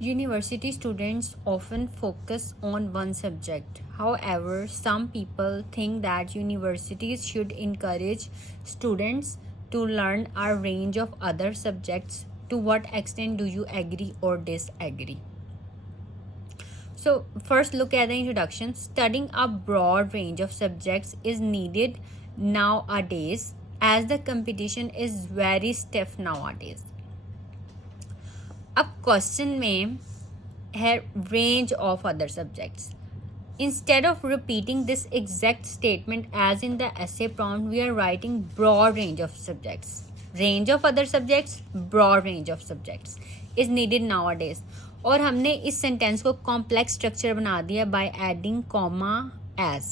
University students often focus on one subject. However, some people think that universities should encourage students to learn a range of other subjects. To what extent do you agree or disagree? So, first look at the introduction. Studying a broad range of subjects is needed nowadays as the competition is very stiff nowadays. अब question में है range of other subjects. Instead of repeating this exact statement as in the essay prompt, we are writing broad range of subjects. Range of other subjects, broad range of subjects is needed nowadays. और हमने इस sentence को complex structure बना दिया by adding comma as.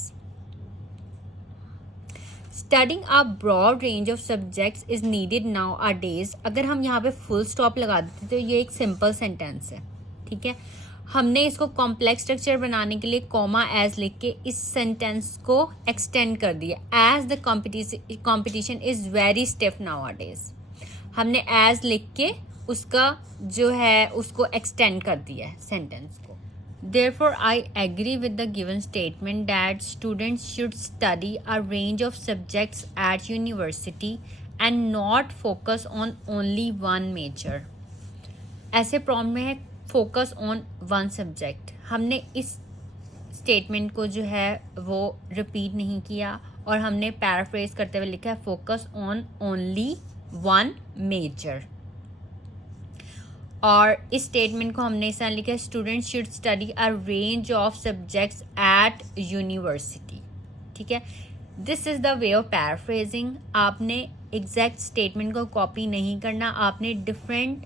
Studying a broad range of subjects is needed nowadays. अगर हम यहाँ पे फुल स्टॉप लगा देते तो ये एक सिंपल सेंटेंस है. ठीक है, हमने इसको कॉम्प्लेक्स स्ट्रक्चर बनाने के लिए कॉमा एज लिख के इस सेंटेंस को एक्सटेंड कर दिया. As the competition is very stiff nowadays. हमने एज लिख के उसका जो है उसको एक्सटेंड कर दिया है सेंटेंस को. Therefore, I agree with the given statement that students should study a range of subjects at university and not focus on only one major. ऐसे प्रॉम्प्ट में है focus on one subject. हमने इस statement को जो है वो रिपीट नहीं किया और हमने पैराफ्रेज करते हुए लिखा है focus on only one major. और इस स्टेटमेंट को हमने इस तरह लिखा है students should study a range of subjects at university. ठीक है, this is the way of paraphrasing. आपने एग्जैक्ट स्टेटमेंट को कॉपी नहीं करना, आपने डिफरेंट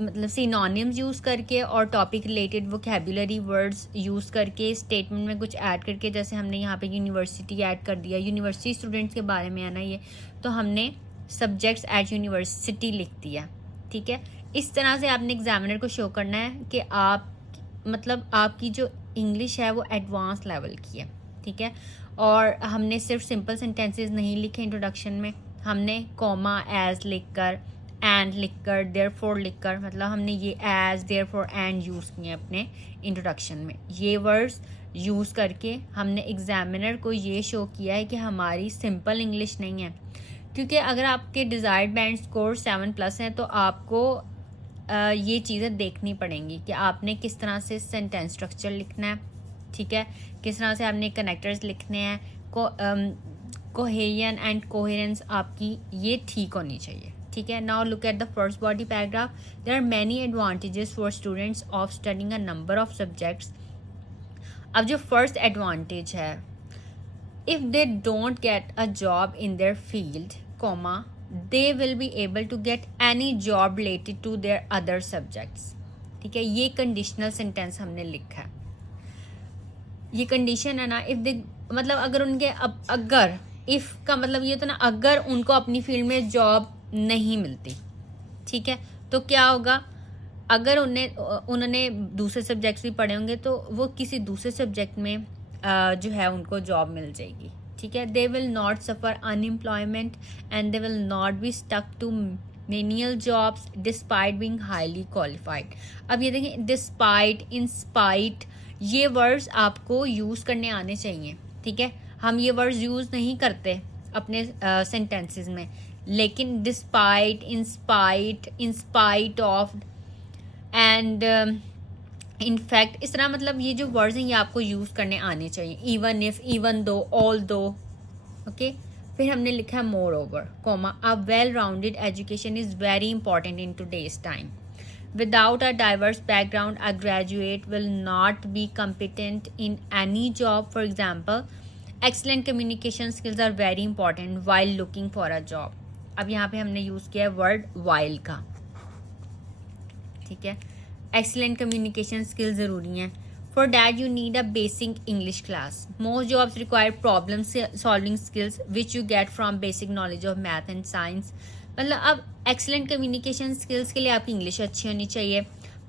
मतलब सिनोनिम्स यूज़ करके और topic related vocabulary words use करके स्टेटमेंट में कुछ ऐड करके, जैसे हमने यहाँ पे यूनिवर्सिटी ऐड कर दिया, यूनिवर्सिटी स्टूडेंट्स के बारे में है ना ये, तो हमने सब्जेक्ट्स एट यूनिवर्सिटी लिख दिया. ठीक है, इस तरह से आपने एग्जामिनर को शो करना है कि आप मतलब आपकी जो इंग्लिश है वो एडवांस लेवल की है. ठीक है, और हमने सिर्फ सिंपल सेंटेंसेस नहीं लिखे इंट्रोडक्शन में, हमने कॉमा एज लिखकर, एंड लिखकर, देयरफॉर लिखकर, मतलब हमने ये एज, देयरफॉर, एंड यूज़ किए अपने इंट्रोडक्शन में. ये वर्ड्स यूज़ करके हमने एग्जामिनर को ये शो किया है कि हमारी सिंपल इंग्लिश नहीं है. क्योंकि अगर आपके डिज़ायर्ड बैंड स्कोर 7+ हैं तो आपको ये चीज़ें देखनी पड़ेंगी कि आपने किस तरह से सेंटेंस स्ट्रक्चर लिखना है. ठीक है, किस तरह से आपने कनेक्टर्स लिखने हैं, कोहेरियन एंड कोहेरेंस आपकी ये ठीक होनी चाहिए. ठीक है, now look at the first body paragraph. There are many advantages for students of studying a number of subjects. अब जो फर्स्ट एडवांटेज है, if they don't get a job in their field, comma, they will be able to get any job related to their other subjects. ठीक है, ये conditional sentence हमने लिखा है. ये कंडीशन है ना, इफ दे मतलब अगर उनके अगर इफ का मतलब ये तो ना, अगर उनको अपनी फील्ड में जॉब नहीं मिलती, ठीक है, तो क्या होगा, अगर उन्होंने दूसरे सब्जेक्ट्स भी पढ़े होंगे तो वो किसी दूसरे सब्जेक्ट में जो है उनको जॉब मिल जाएगी. ठीक है, they will not suffer unemployment and they will not be stuck to menial jobs despite being highly qualified. अब ये देखें, डिस्पाइट, इंस्पाइट, ये वर्ड्स आपको यूज़ करने आने चाहिए. ठीक है, हम ये वर्ड्स यूज़ नहीं करते अपने सेंटेंसेस में, लेकिन despite, in spite, in spite of and in fact, इस तरह मतलब ये जो वर्ड्स हैं ये आपको यूज़ करने आने चाहिए. Even if, even though, although. Okay, फिर हमने लिखा है moreover, comma, a well rounded education is very important in today's time. Without a diverse background a graduate will not be competent in any job. For example, excellent communication skills are very important while looking for a job. अब यहाँ पे हमने use किया है word while का. ठीक है, excellent communication skills ज़रूरी हैं. For that you need a basic English class. Most jobs require problem solving skills which you get from basic knowledge of math and science. मतलब अब एक्सीलेंट कम्युनिकेशन स्किल्स के लिए आपकी इंग्लिश अच्छी होनी चाहिए,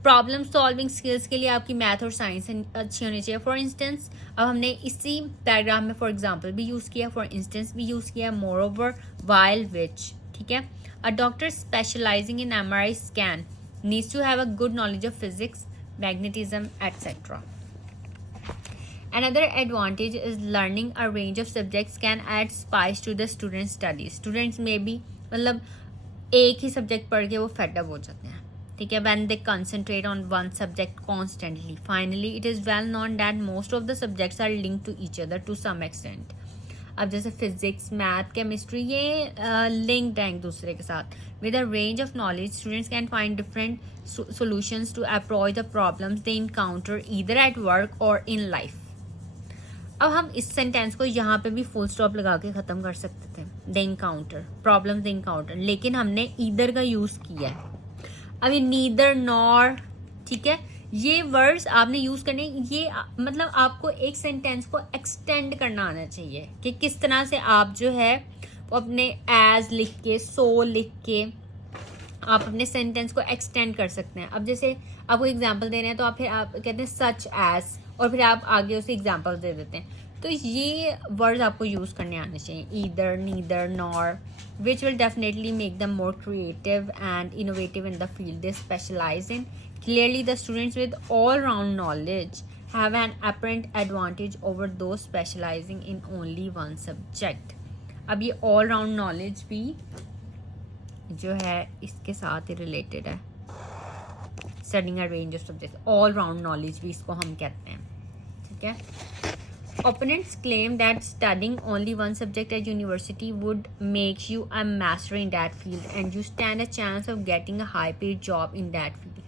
प्रॉब्लम सॉल्विंग स्किल्स के लिए आपकी मैथ और साइंस अच्छी होनी चाहिए. फॉर इंस्टेंस, अब हमने इसी पैराग्राफ में फॉर एग्जाम्पल भी यूज़ किया, फॉर इंस्टेंस भी यूज़ किया, मोर ओवर, वाइल, विच. ठीक है, a doctor specialising in MRI scan needs to have a good knowledge of physics, magnetism, etc. Another advantage is learning a range of subjects can add spice to the student's studies. Students may be मतलब एक ही subject पढ़ के वो fed up हो जाते हैं, ठीक है, when they concentrate on one subject constantly. Finally, it is well known that most of the subjects are linked to each other to some extent. अब जैसे फिजिक्स, मैथ, केमिस्ट्री ये लिंक्ड हैं एक दूसरे के साथ. With a range of knowledge students can find different solutions to approach the problems they encounter either at work or in life. अब हम इस सेंटेंस को यहाँ पे भी फुल स्टॉप लगा के ख़त्म कर सकते थे. दे इनकाउंटर प्रॉब्लम्स, दे इनकाउंटर, लेकिन हमने ईदर का यूज़ किया है. अभी नीदर, नॉर, ठीक है, ये वर्ड्स आपने यूज करने, ये मतलब आपको एक सेंटेंस को एक्सटेंड करना आना चाहिए कि किस तरह से आप जो है वो अपने एज लिख के, सो लिख के आप अपने सेंटेंस को एक्सटेंड कर सकते हैं. अब जैसे आपको एग्जांपल दे रहे हैं तो आप फिर आप कहते हैं सच एज और फिर आप आगे उसे एग्जांपल दे देते हैं. तो ये वर्ड्स आपको यूज करने आने चाहिए, either, neither, nor, which will definitely make them more creative and innovative in the field they specialize in. Clearly, the students with all-round knowledge have an apparent advantage over those specializing in only one subject. अब ये all-round knowledge भी जो है इसके साथ ही related है. Studying a range of subjects, all-round knowledge भी इसको हम कहते हैं, ठीक है. Opponents claim that studying only one subject at university would make you a master in that field and you stand a chance of getting a high-paid job in that field.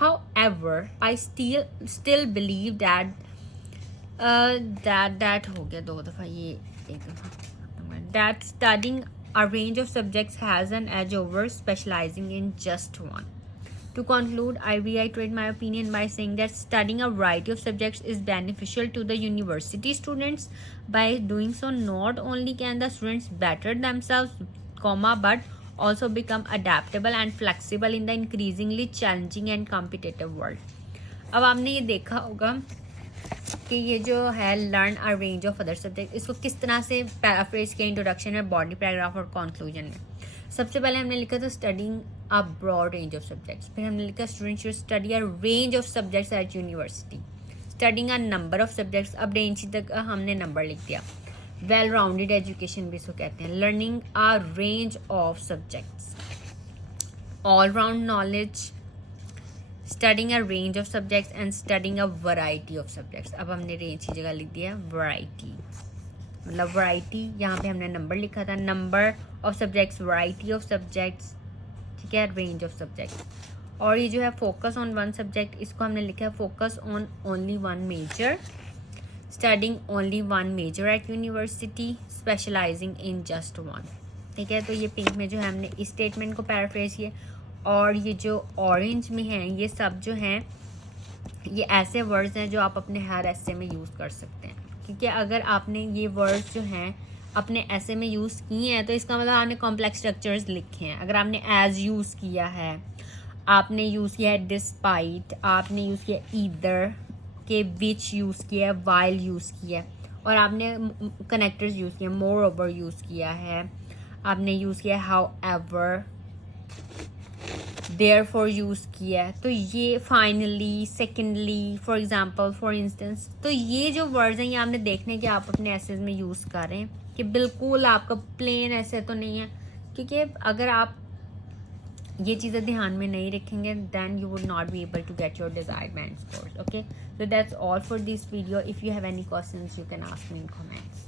However, I still believe that that हो गया 2 दफ़ा, ये एक दफ़ा, that studying a range of subjects has an edge over specializing in just one. To conclude, I reiterate my opinion by saying that studying a variety of subjects is beneficial to the university students. By doing so, not only can the students better themselves, but also become adaptable and flexible in the increasingly challenging and competitive world. अब आपने ये देखा होगा कि ये जो है learn a range of other subject, इसको किस तरह से पैराफ्रेज के इंट्रोडक्शन में, बॉडी पैराग्राफ और कंक्लूजन में. सबसे पहले हमने लिखा था studying a broad range of subjects, फिर हमने लिखा student should study a range of subjects at university, studying a number of subjects, अब रेंज तक हमने नंबर लिख दिया. वेल राउंडेड एजुकेशन भी इसको कहते हैं. Learning a range of subjects, all round knowledge, studying a range of subjects and studying a variety of subjects. अब हमने रेंज की जगह लिख दिया वैरायटी, मतलब वैरायटी यहाँ पे हमने नंबर लिखा था, number of subjects, variety of subjects, ठीक है, रेंज ऑफ सब्जेक्ट्स. और ये जो है फोकस ऑन वन सब्जेक्ट, इसको हमने लिखा है focus on only one major, studying only one major at university, specialising in just one, ठीक है. तो ये पिंक में जो है हमने इस स्टेटमेंट को पैराफ्रेज किया. और ये जो ऑरेंज में हैं ये सब जो हैं ये ऐसे वर्ड्स हैं जो आप अपने हर ऐसे में यूज़ कर सकते हैं, क्योंकि अगर आपने ये वर्ड्स जो हैं अपने ऐसे में यूज़ किए हैं तो इसका मतलब आपने कॉम्प्लेक्स स्ट्रक्चर्स लिखे हैं. अगर आपने एज यूज़ किया है, आपने यूज़ किया है डिस्पाइट, आपने यूज़ किया ईदर के, विच यूज़ किया है, वाइल यूज़ किया है, और आपने कनेक्टर्स यूज़ किए, मोर ओवर यूज़ किया है, आपने यूज़ किया है हाउ एवर, देयरफॉर यूज़ किया है, तो ये finally, secondly, for example, for instance, तो ये जो वर्ड्स हैं ये आपने देखने कि आप अपने एसेज में यूज़ कर रहे हैं कि बिल्कुल आपका प्लेन ऐसे तो नहीं है. क्योंकि अगर आप ये चीज़ें ध्यान में नहीं रखेंगे then you would not be able to get your desired band scores. Okay, so that's all for this video. If you have any questions you can ask me in comments.